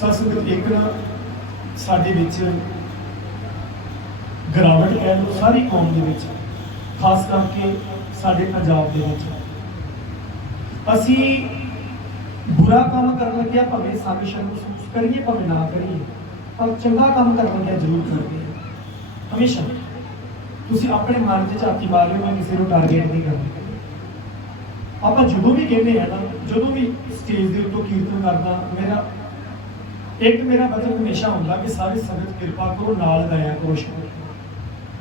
ਸਤਸੰਗਤ ਇੱਕ ਨਾ, ਸਾਡੇ ਵਿੱਚ ਗਰਾਵਟ ਕਹਿ ਲਓ ਸਾਰੀ ਕੌਮ ਦੇ ਵਿੱਚ, ਖਾਸ ਕਰਕੇ ਸਾਡੇ ਪੰਜਾਬ ਦੇ ਵਿੱਚ। ਅਸੀਂ ਬੁਰਾ ਕੰਮ ਕਰਨ ਲੱਗਿਆ, ਭਾਵੇਂ ਸਾਨੂੰ ਸ਼ਰਮ ਮਹਿਸੂਸ ਕਰੀਏ, ਭਾਵੇਂ ਨਾ ਕਰੀਏ, ਪਰ ਚੰਗਾ ਕੰਮ ਕਰਨ ਲੱਗਿਆ, ਜ਼ਰੂਰ ਕਰਦੇ ਹਮੇਸ਼ਾ। ਤੁਸੀਂ ਆਪਣੇ ਮਨ 'ਚ ਝਾਤੀ ਮਾਰ ਲਿਓ, ਮੈਂ ਕਿਸੇ ਨੂੰ ਟਾਰਗੇਟ ਨਹੀਂ ਕਰਦਾ। ਆਪਾਂ ਜਦੋਂ ਵੀ ਕਹਿੰਦੇ ਆ ਨਾ, ਜਦੋਂ ਵੀ ਸਟੇਜ ਦੇ ਉੱਤੋਂ ਕੀਰਤਨ ਕਰਦਾ, ਮੇਰਾ ਇੱਕ ਮੇਰਾ ਮਤਲਬ ਹਮੇਸ਼ਾ ਹੁੰਦਾ ਕਿ ਸਾਰੇ ਸੰਗਤ ਕਿਰਪਾ ਕਰੋ, ਨਾਲ ਗਾਇਆ ਕਰੋ ਸ਼ਬਦ।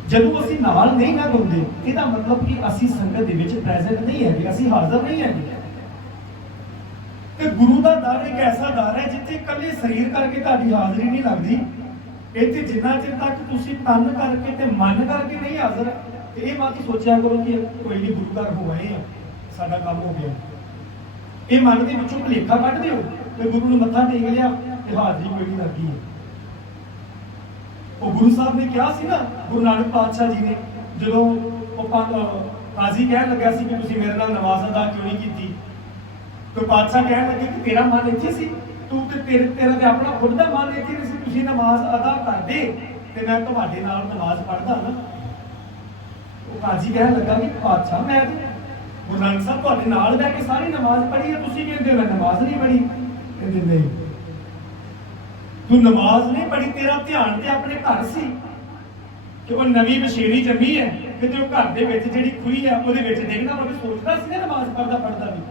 ਜਦੋਂ ਅਸੀਂ ਨਾਲ ਨਹੀਂ ਨਾ ਗਾਉਂਦੇ ਇਹਦਾ ਮਤਲਬ ਕਿ ਅਸੀਂ ਸੰਗਤ ਦੇ ਵਿੱਚ ਪ੍ਰੈਜ਼ੈਂਟ ਨਹੀਂ ਹੈਗੇ, ਅਸੀਂ ਹਾਜ਼ਰ ਨਹੀਂ ਹੈਗੇ। ਤੇ ਗੁਰੂ ਦਾ ਦਰ ਇੱਕ ਐਸਾ ਦਰ ਹੈ ਜਿੱਥੇ ਇਕੱਲੇ ਸਰੀਰ ਕਰਕੇ ਤੁਹਾਡੀ ਹਾਜ਼ਰੀ ਨਹੀਂ ਲੱਗਦੀ। ਇੱਥੇ ਜਿੰਨਾ ਚਿਰ ਤੱਕ ਤੁਸੀਂ ਤਨ ਕਰਕੇ ਤੇ ਮਨ ਕਰਕੇ ਨਹੀਂ ਹਾਜ਼ਰ ਇਹ ਮਤ ਸੋਚਿਆ ਕਰੋ ਕਿ ਕੋਈ ਨਹੀਂ ਗੁਰੂ ਘਰ ਹੋ ਆਏ ਆ, ਸਾਡਾ ਕੰਮ ਹੋ ਗਿਆ। ਇਹ ਮਨ ਦੇ ਵਿੱਚੋਂ ਭੁਲੇਖਾ ਕੱਢ ਦਿਓ ਤੇ ਗੁਰੂ ਨੂੰ ਮੱਥਾ ਟੇਕ ਲਿਆ। ਤੇ ਹਾਜ਼ਰੀ ਕੋਈ ਲੱਗੀ ਉਹ ਗੁਰੂ ਸਾਹਿਬ ਨੇ ਕਿਹਾ ਸੀ ਨਾ, ਗੁਰੂ ਨਾਨਕ ਪਾਤਸ਼ਾਹ ਜੀ ਨੇ, ਜਦੋਂ ਉਹ ਕਾਜ਼ੀ ਕਹਿਣ ਲੱਗਾ ਸੀ ਕਿ ਤੁਸੀਂ ਮੇਰੇ ਨਾਲ ਨਮਾਜ਼ ਅਦਾ ਕਿਉਂ ਨਹੀਂ ਕੀਤੀ? ਤੇ ਪਾਤਸ਼ਾਹ ਕਹਿਣ ਲੱਗੇ ਕਿ ਤੇਰਾ ਮਨ ਇੱਥੇ ਸੀ, ਤੂੰ ਤੇ ਤੇਰੇ ਤੇਰਾ ਤੇ ਆਪਣਾ ਖੁਦ ਦਾ ਮਨ ਇੱਥੇ ਨਹੀਂ ਸੀ, ਤੁਸੀਂ ਨਮਾਜ਼ ਅਦਾ ਕਰਦੇ ਤੇ ਮੈਂ ਤੁਹਾਡੇ ਨਾਲ ਨਮਾਜ਼ ਪੜ੍ਹਦਾ ਨਾ ਉਹ ਕਾਜ਼ੀ ਕਹਿਣ ਲੱਗਾ ਕਿ ਪਾਤਸ਼ਾਹ, ਮੈਂ ਗੁਰੂ ਨਾਨਕ ਸਾਹਿਬ ਤੁਹਾਡੇ ਨਾਲ ਬਹਿ ਕੇ ਸਾਰੀ ਨਮਾਜ਼ ਪੜ੍ਹੀ ਹੈ, ਤੁਸੀਂ ਕਹਿੰਦੇ ਹੋ ਮੈਂ ਨਮਾਜ਼ ਨਹੀਂ ਪੜ੍ਹੀ? ਕਹਿੰਦੇ ਨਹੀਂ। ਤੂੰ ਨਮਾਜ਼ ਨਹੀਂ ਪੜ੍ਹੀ, ਤੇਰਾ ਧਿਆਨ ਤੇ ਆਪਣੇ ਘਰ ਸੀ। ਕਿ ਉਹ ਨਵੀਂ ਮਸ਼ੀਨੀ ਜੰਮੀ ਹੈ ਕਿਤੇ ਉਹ ਘਰ ਦੇ ਵਿੱਚ ਜਿਹੜੀ ਖੁਈ ਹੈ, ਉਹਦੇ ਵਿੱਚ ਡਿੱਗਣਾ ਉਹ ਸੋਚਦਾ ਸੀ ਨਾ ਨਮਾਜ਼ ਪੜ੍ਹਦਾ ਪੜ੍ਹਦਾ ਵੀ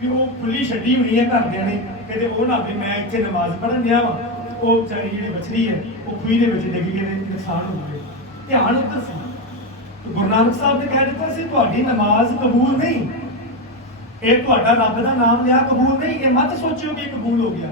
ਵੀ ਉਹ ਖੁੱਲੀ ਛੱਡੀ ਹੋਣੀ ਹੈ ਘਰਦਿਆਂ ਨੇ ਕਿਤੇ ਉਹ ਨਾ ਵੀ ਮੈਂ ਇੱਥੇ ਨਮਾਜ਼ ਪੜ੍ਹਨ ਗਿਆ ਵਾ। ਉਹ ਵਿਚਾਰੀ ਜਿਹੜੀ ਬਚਰੀ ਹੈ, ਉਹ ਖੁਈ ਦੇ ਵਿੱਚ ਡਿੱਗ ਕੇ ਨੁਕਸਾਨ ਹੋ ਜਾਵੇ ਧਿਆਨ ਉੱਧਰ ਸੀ। ਗੁਰੂ ਨਾਨਕ ਸਾਹਿਬ ਨੇ ਕਹਿ ਦਿੱਤਾ ਸੀ, ਤੁਹਾਡੀ ਨਮਾਜ਼ ਕਬੂਲ ਨਹੀਂ। ਇਹ ਤੁਹਾਡਾ ਰੱਬ ਦਾ ਨਾਮ ਲਿਆ, ਕਬੂਲ ਨਹੀਂ। ਇਹ ਮਤ ਸੋਚਿਓ ਕਿ ਕਬੂਲ ਹੋ ਗਿਆ।